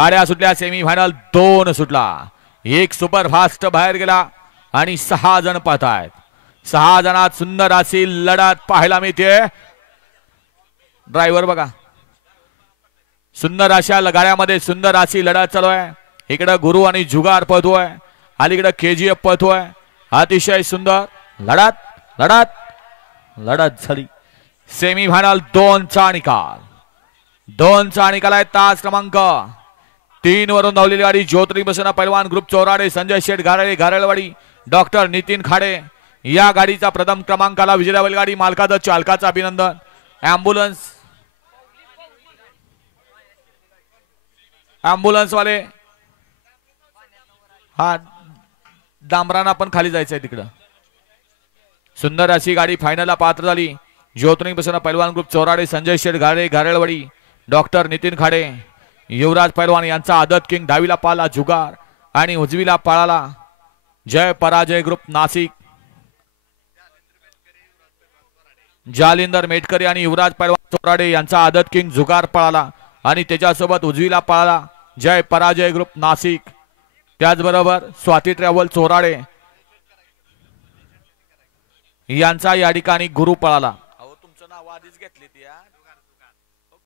गाड्या सुटल्या सेमीफायनल 2 सुटला. एक सुपरफास्ट बाहेर गेला आणि 6 जण पाहतायत. 6 जणात सुंदर अशी लढत पाहायला मिळते. ड्रायव्हर बघा सुंदर अशा गाड्यामध्ये सुंदर अशी लढत चालू आहे. इकडे गुरु आणि जुगार पळतोय, अलीकडे केजीएफ पळतोय. अतिशय सुंदर लढत लढत लढत झाली. सेमीफायनल 2 चा निकाल. 2 चा निकाल आहे. तास क्रमांक 3 वरून धावलेली गाडी ज्योतिर्लिंग बसना पैलवान ग्रुप चोराडे संजय शेठ घारळे घारळवाडी डॉक्टर नितीन खाडे या गाडीचा प्रथम क्रमांकाला विजेता बैलगाडी मालकाचं चालकाचं अभिनंदन. ॲम्ब्युलन्स वाले हा डांबराना पण खाली जायचंय तिकडं. सुंदर अशी गाडी फायनलला पात्र झाली. ज्योतिर्लिंग बसना पैलवान ग्रुप चोराडे संजय शेठ घारळे घारळवाडी डॉक्टर नितीन खाडे युवराज पैलवान यांचा आदत किंग डावीला पाला जुगार आणि उजवीला पाळाला जय पराजय ग्रुप नाशिक. जालिंदर मेटकरी आणि युवराज पैलवान चोराडे यांचा आदत किंग जुगार पळाला आणि त्याच्यासोबत उजवीला पळाला जय पराजय ग्रुप नाशिक. त्याचबरोबर स्वाती ट्रॅव्हल चोराडे यांचा या ठिकाणी गुरु पळाला. अहो तुमचं नाव आधीच घेतली ती यार.